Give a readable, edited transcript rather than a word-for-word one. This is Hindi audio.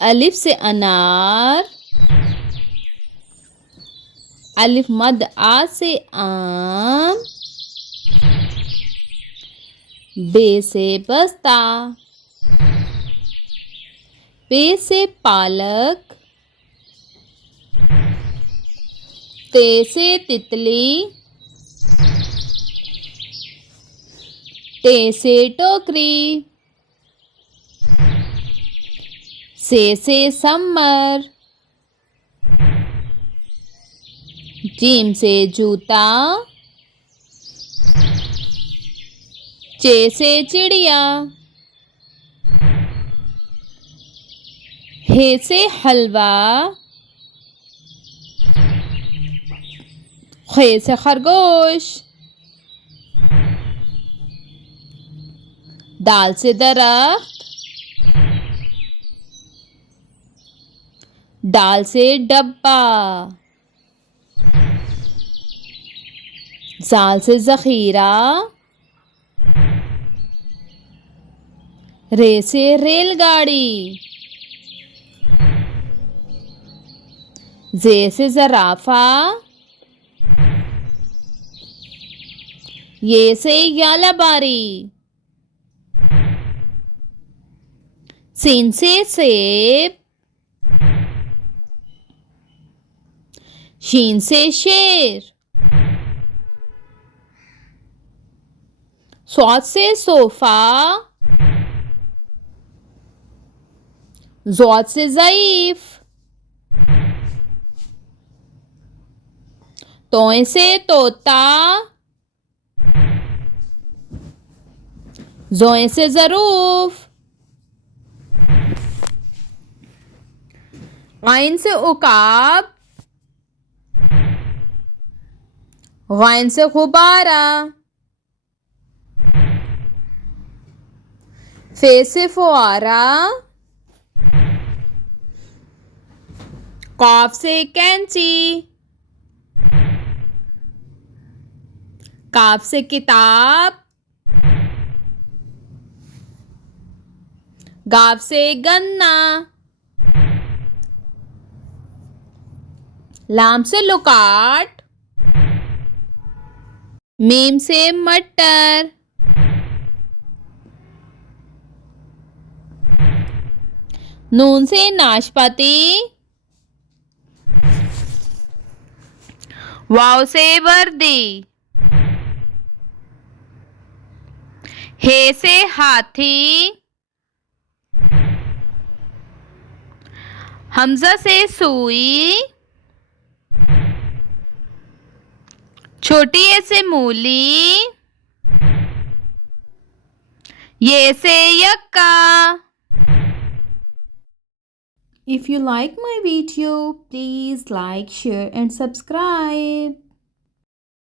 अलिफ से अनार, अलिफ मद आ से आम, बे से बस्ता, पे से पालक, ते से तितली, टे से टोकरी, से समर, जीम से जूता, चे से चिड़िया, हे से हलवा, खे से खरगोश, दाल से दरख्त, डाल से डब्बा, जाल से जखीरा, रे से रेलगाड़ी, जे से जराफा, ये से यालाबारी, सीन से सेब, शीन से शेर, स्वाद से सोफा, ज़ौद से ज़ईफ, तोए से तोता, ज़ोए से ज़रूफ, आइन से उकाब, गाइन से गुब्बारा, फे से फुआरा, कॉफ से कैंची, काफ से किताब, गाव से गन्ना, लाम से लुकाट, मीम से मटर, नून से नाशपाती, वाव से वर्दी, हे से हाथी, हमजा से सुई, छोटी ए से मूली, ये से यक्का। If you like my video, please like, share and subscribe.